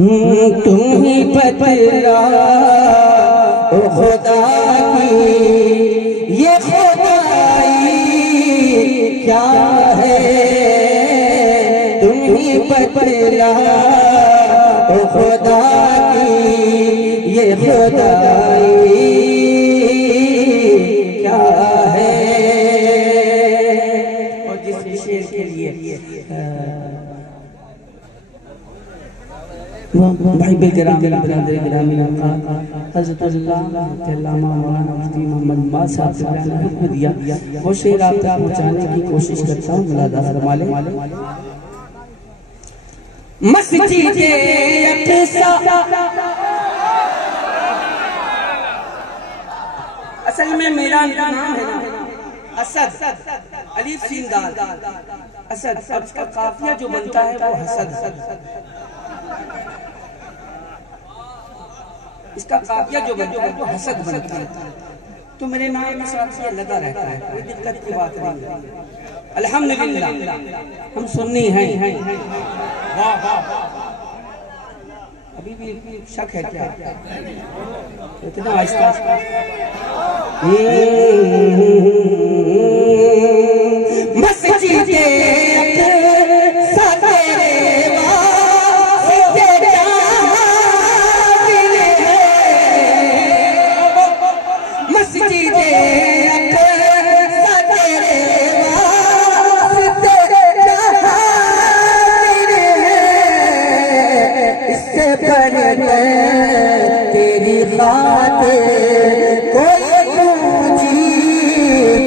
तुम ही बतला ओ खुदा की ये खुदाई क्या है, तुम ही बतला ओ खुदा की ये खुदाई क्या है। और जिस शेर के लिए भाई बेगरामी बरादर गिरामी हज़रत अल्लामा मौलाना मुफ्ती मोहम्मद बाद साहब से मैंने हुक्म दिया, वो शेर आप तक पहुँचाने की कोशिश करता हूँ। मुलादा फरमा लें। मस्जिदे अक़सा असल में मेरा नाम है असद, अलीफ सीन दाल असद, और इसका काफिया जो बनता है वो हसद, इसका काफिया जो बनता है वो हसद बनता है। तो मेरे नाम के साथ ये लगा रहता है, कोई दिक्कत की बात नहीं है। अल्हम्दुलिल्लाह हम सुन्नी हैं। अभी भी शक है क्या? इतना आहिस्ता मस्जिदे अक़सा तेरे वास्ते जामिल है, मस्जिदे अक़सा तेरे वास्ते जामिल है, इससे बढ़कर तेरी खातिर कोई पूछी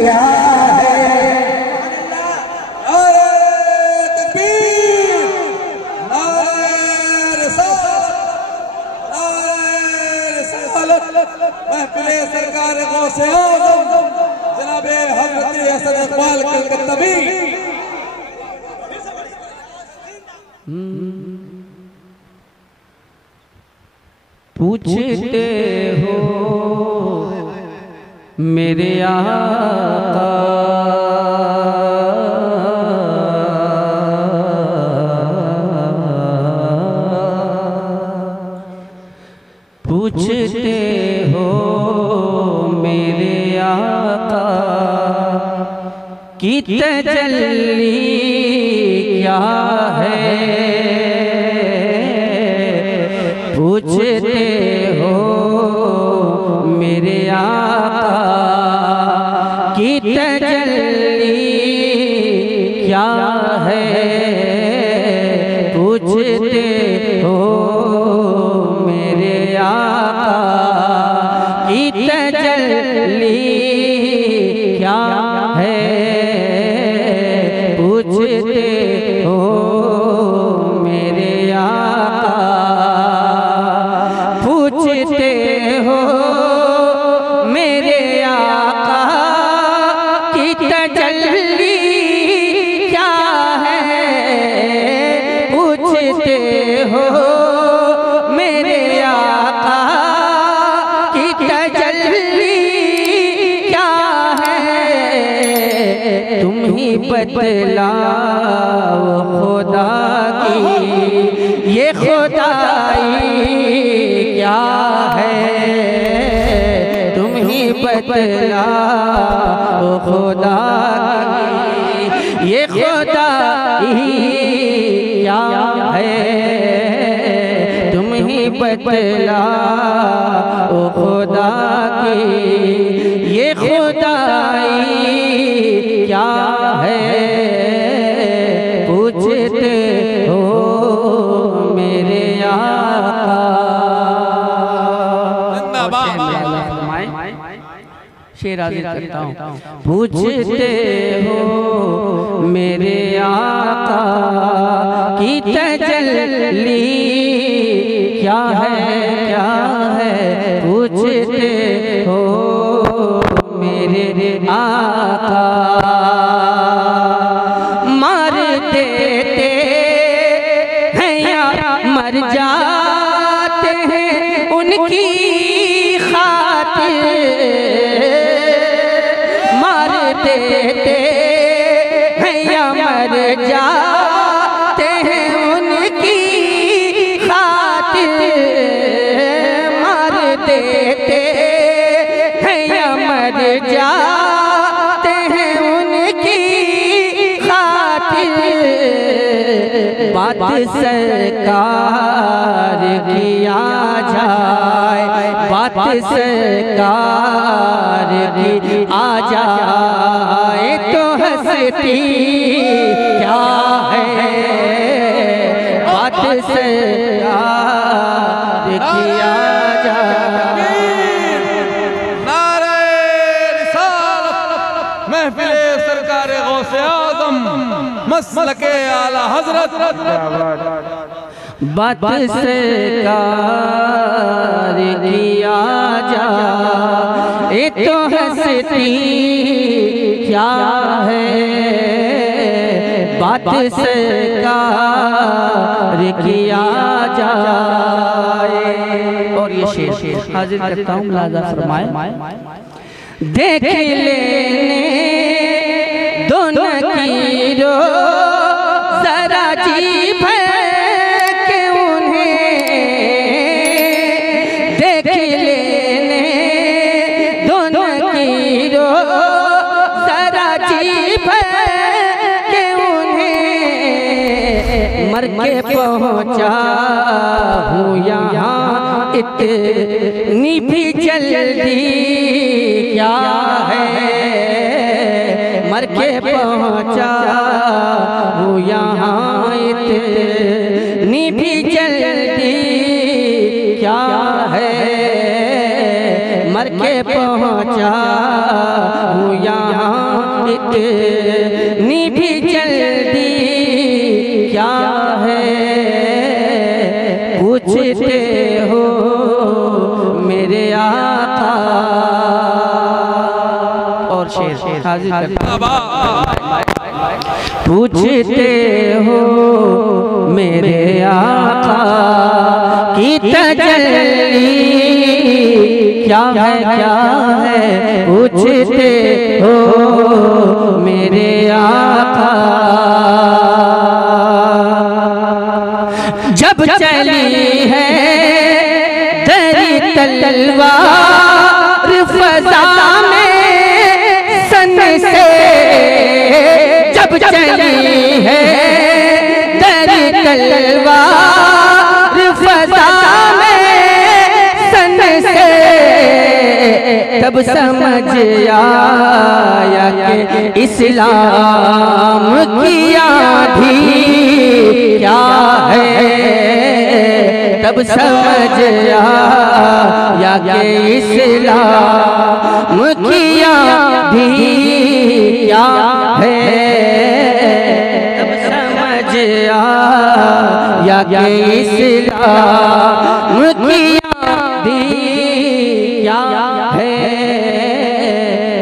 क्या है। महफिले सरकार गौसे आज़म जनाब हज़रत असद इक़बाल कलकत्तवी। पूछते हो मेरे आका पूछते हो मेरे आका की तजल्ली क्या है, पूछते हो मेरे आका की तजल्ली क्या है, पूछते हो मेरे आका की तजल्ली क्या है, पूछते हो मेरे आका, पूछते हो मेरे आका की तजल्ली क्या है, पूछते हो मेरे आका की तजल्ली क्या है, तुम ही बतलाओ खुदा की ये खुदाई क्या है, तुम ही बतलाओ खुदा की ये खुदाई क्या है, तुम ही बतलाओ खुदा की ये खुदाई क्या है, पूछते हो मेरे आका। शेर हाज़िर करता हूँ। पूछते हो मेरे आका की तजल्ली क्या है, क्या है, पूछते हो मेरे आका। मार देते हैं या मर जाते हैं उनकी खातिर, मार देते हैं या मर जाते हैं उनकी खातिर, बात सरकार किया जाए, बात सरकार की आ जाए तो हंसती क्या है, बात सरकार किया जाए। नारे रिसालत महफिले सरकार गौसे आज़म मसलके आला हजरत। बात सरकार किया जाए तो हंसती क्या है, बात सरकार किया जाए। और ये शेर हाजिर करता हूँ, मुलाजा फरमाए। देख लेने दोनों की रो जरा जी भर के उन्हें, देख लेने दोनों की रो जरा जी भर के उन्हें, मर के पहुँचा हूँ यहाँ इतनी भी जल्दी क्या है, मर के पहुँचा हूँ यहाँ इतनी भी जल्दी क्या है, मर के पहुँचा हूँ यहाँ इतनी भी जल्दी क्या है, पूछते हो मेरे आका। और शेर हाजिर करता, पूछते हो मेरे आका की तजल्ली क्या है, क्या है, पूछते हो मेरे आका। जब चली है दरी तलवार फजा में सन से, जब चली है दरी तलवार फजा में सन से, तब समझ आया कि इस्लाम की आधी क्या है, तब समझ आया कि इस्लाम की आधी क्या है, तब समझ आया कि इस्लाम की आधी क्या है,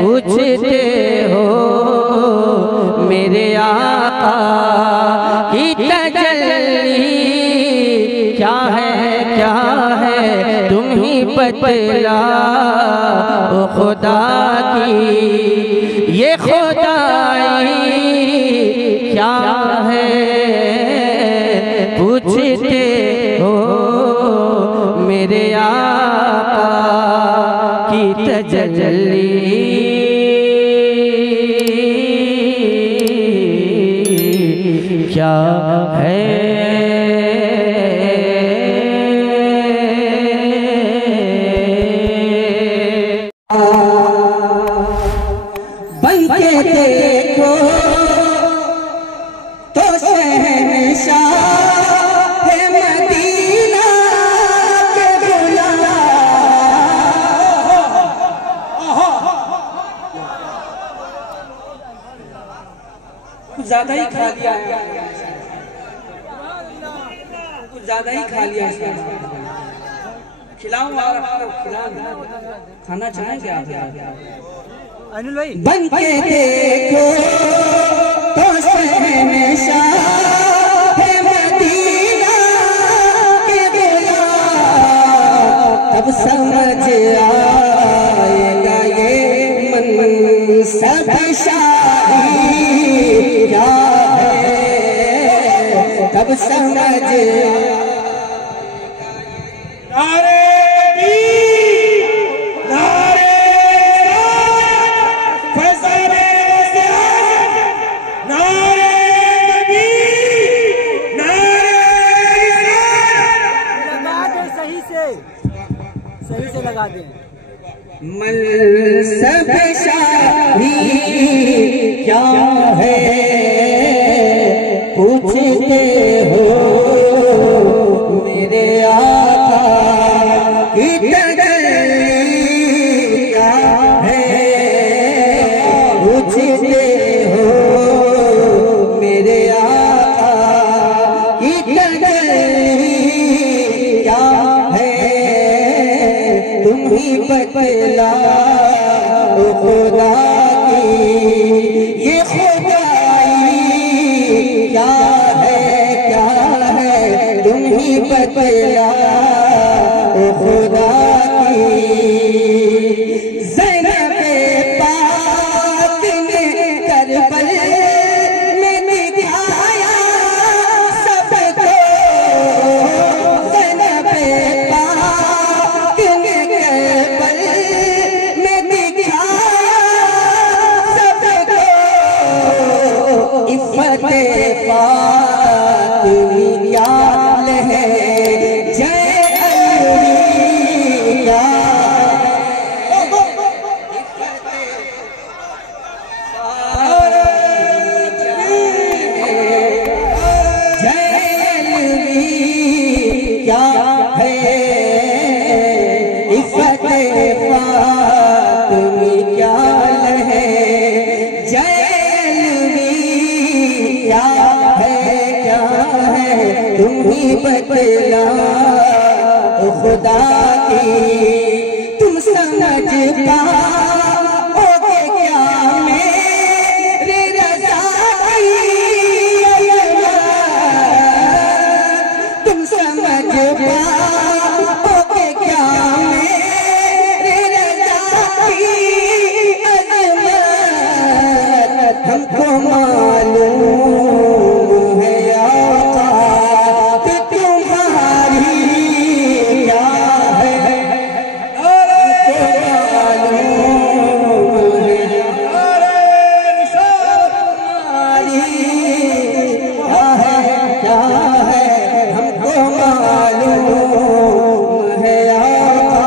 पूछते हो मेरे आका की तजल्ली क्या है, क्या है, तुम ही बतला ओ खुदा की ये खुदाई क्या है, पूछते हो मेरे आका की तजल्ली क्या है। बन के देखो तो शहंशाह है मदीना के कुछ ज्यादा ही खा लिया है, कुछ ज्यादा ही खा लिया है। खिलाऊं और खाना चाहेंगे आप अनिल भाई? बन के देखो तो शहंशाह है मदीना के गुलाम, तब समझ आएगा ये मनसब शाही क्या है, तब समझ नारे लगा दें। मनसब शाही क्या है पूछते हो मेरे आका की तजल्ली क्या है पूछते हो मेरे आका की तजल्ली क्या है तुम ही बतला खुदा की ये खुदाई क्या है तुम ही बतला खुदा की ज़ैनब पाक ने करबल में दिखाया सबको ज़ैनब पाक ने करबल में दिखाया सबको इफ़्फ़त फातिमी क्या लहे जय अलविया क्या है इफ़्फ़त फातिमी क्या लहे जय अलविया क्या है तुम ही बतला खुदा की तुम समझ पाओगे क्या मेरे रज़ा की तुम समझ पाओगे क्या मेरे रज़ा की अज़मत हमको मालूम है आका कि तुम्हारी क्या है हमको मालूम है क्या है हमको मालूम है आका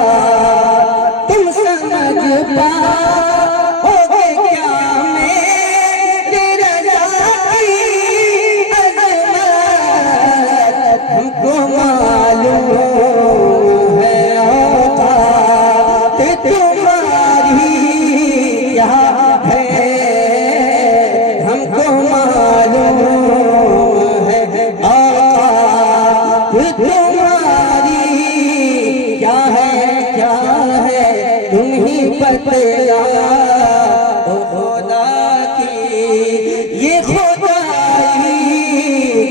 तुम समझ पाओगे क्या मेरे रज़ा की अज़मत हमको मालूम है आका कि तुम्हारी क्या है हमको मालूम है आका कि तुम्हारी क्या है तुम ही बतला खुदा की ये खुदाई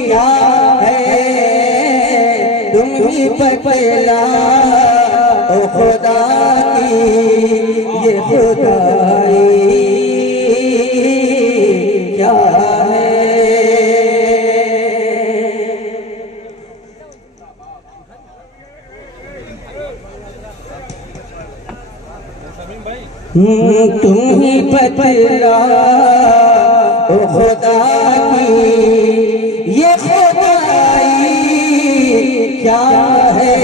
क्या है तुम ही बतला खुदा की ये खुदाई क्या है तुम ही बतला खुदा की ये खुदाई क्या है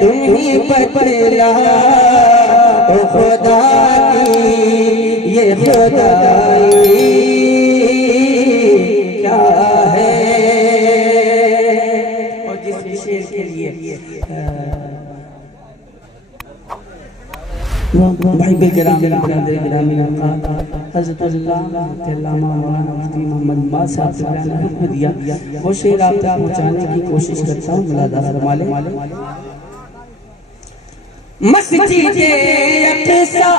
तुम ही बतला खुदा की ये खुदाई क्या है। और जिस विषय के लिए भाई बेकराम गिरामी हज़रत अल्लामा मौलाना मुफ्ती मोहम्मद इकबाल साहब ने हुक्म दिया वो शेर आप तक पहुँचाने की कोशिश करता हूँ। मुलादा फरमा लें। मस्जिदे अक़सा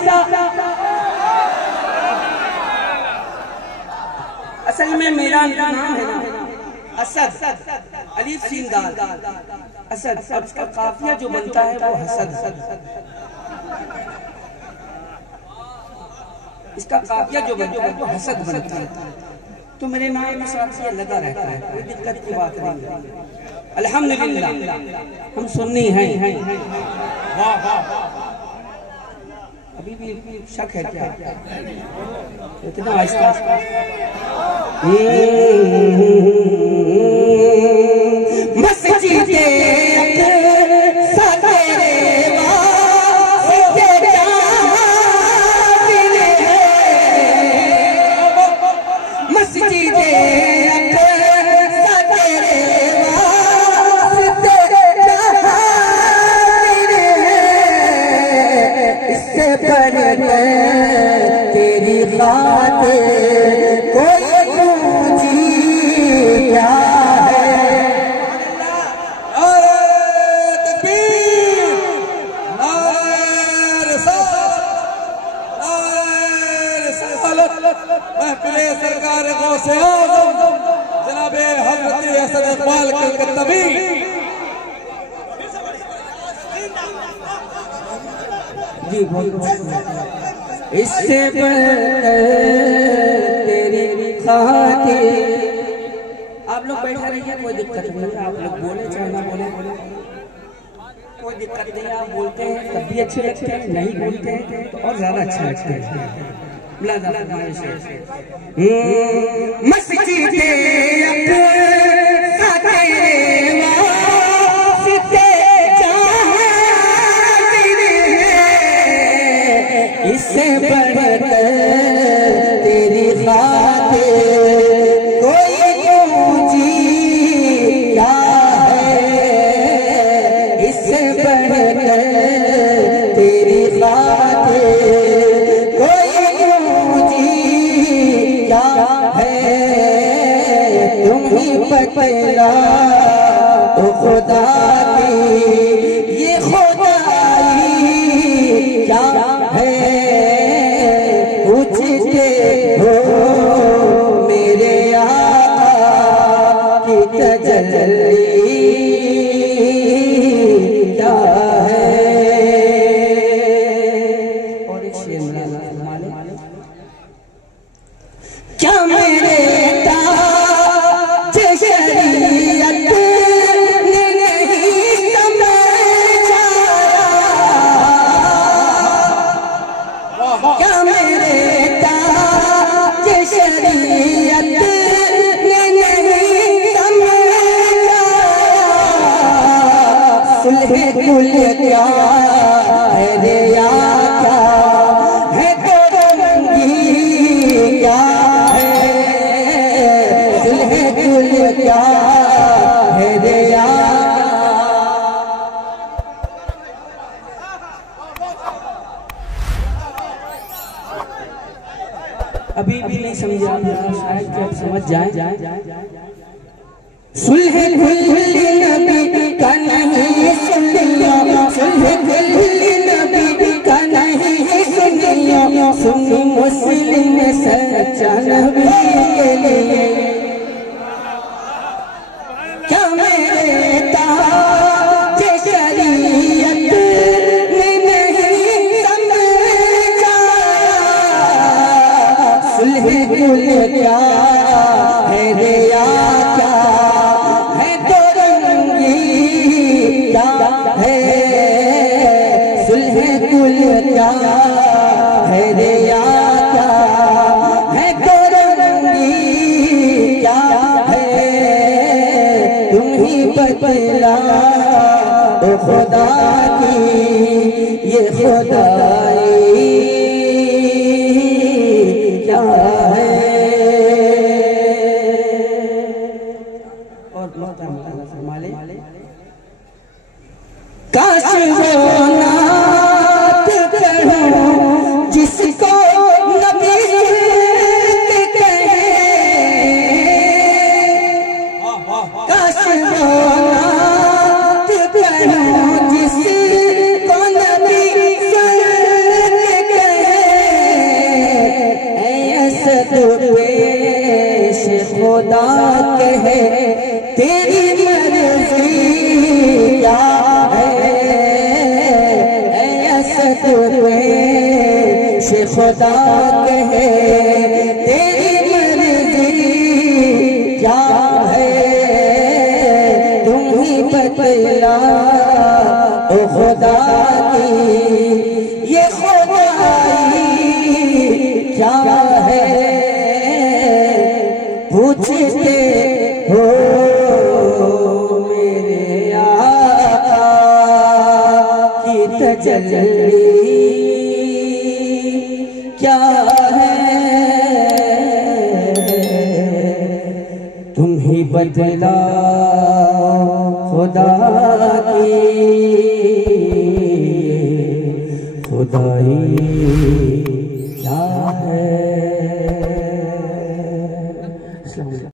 असल में मेरा नाम है ना असद अलीफ सीन दाल असद अब इसका काफिया जो बनता है वो हसद इसका काफिया जो बनता है वो हसद बनता है। तो मेरे नाम के साथ ये लगा रहता है कोई दिक्कत की बात नहीं है। अल्हम्दुलिल्लाह हम सुन्नी हैं। वाह वाह अभी भी शक है क्या इतना आहिस्ता मस्जिदे अक़सा तेरे जी बहुत इससे बढ़कर तेरी खातिर। आप लोग बैठे रहिए, कोई दिक्कत नहीं है, आप लोग बोले चाहे ना बोले कोई दिक्कत नहीं है। आप बोलते हैं तब भी अच्छे लगते हैं, नहीं बोलते हैं तो और ज्यादा अच्छा लगते हैं। इससे बढ़कर तेरी खातिर कोई ऊंची क्या है। इससे बढ़कर तेरी खातिर कोई ऊंची क्या है। तुम ही पकड़ा तो खुदा की ये खुदाई क्या है। पूछते हो मेरे आका की तजल्ली क्या है। और एक शेर माले क्या मेरे ताज शरीयत ने नहीं समझा। क्या मेरे ताज शरीयत ने नहीं समझा। सुलह कुल क्या है रे आका है तो रंगी क्या है। सुलह कुल क्या है रे आका। अभी भी नहीं समझे आप, शायद कि आप समझ जाएं। सुलह कुल नबी का नहीं सुनिया। सुलह कुल नबी का नहीं सुनिया। सुन्नी मुस्लिम सच्चा नबी के लिए। क्या मेरे ताज शरीयत ने नहीं समझा। सुलह कुल क्या है रे आका है तो रंगी क्या है। सुलह कुल क्या है रे आका है तो रंगी क्या है। तुम ही बतला तो खुदा की ये खुदाई क्या है। काश वो नात करूं जिसको नबी कहे। काश वो नात करूं जिसको नबी कहे। ऐसा तो पेश खुदा कहे तेरी मर्जी क्या है। ऐसा तो पेश खुदा कहे तेरी मर्जी क्या है। तुम ही बतला ओ खुदा की ये खुदाई क्या है। पूछते हो मेरे आका की तजल्ली क्या है। तुम ही बदला खुदा की खुदाई